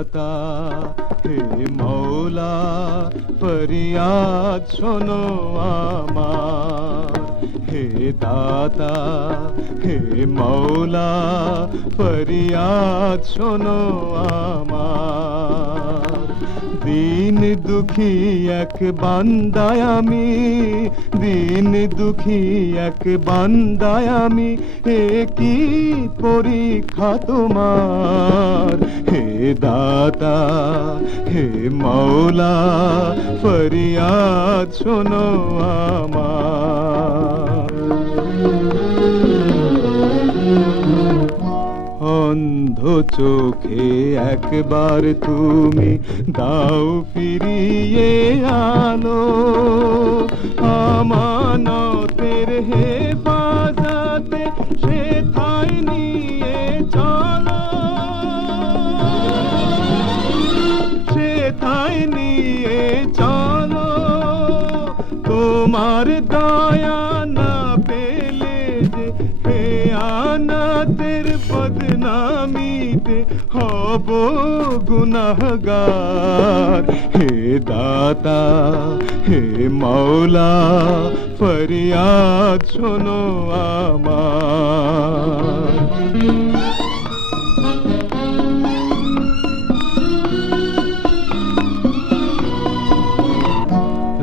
দাতা হে মৌলা ফরিয়াদ শোনো আমার। হে দাতা হে মৌলা ফরিয়াদ শোনো আমার। দিন দুঃখী এক বান্দায় আমি, দিন দুঃখী এক বান্দায় আমি, হে কি পরীক্ষা তোমার। হে দাতা হে মৌলা ফরিয়াদ শোনো আমার। অন্ধ চোখে একবার তুমি দাও ফিরিয়ে আলো, আমানতের হেফাজতে সেথায় নিয়ে চলো, সেথায় নিয়ে চলো। তোমার দয়া না পেলে যে খেয়ানতের বদনামিতে হব গুনাহগার। হে দাতা হে মৌলা ফরিয়াদ শোনো আমার।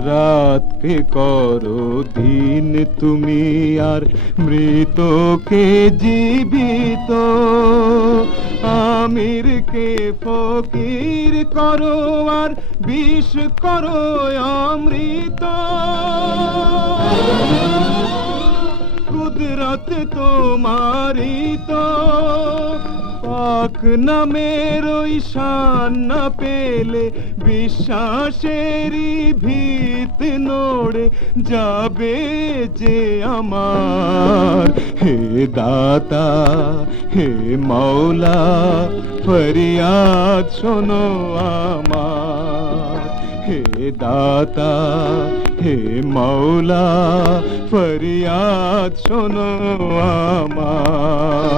রাতকে করো দিন তুমি আর মৃতকে জীবিত, আমিরকে ফকির করো আর বিষ করো অমৃত। কুদরত তোমারি তো, পাক নামের ওই শান না পেলে বিশ্বাসেরই ভিত নড়ে যাবে যে আমার। হে দাতা হে মৌলা ফরিয়াদ শোনো আমার। হে দাতা হে মৌলা ফরিয়াদ শোনো আমার।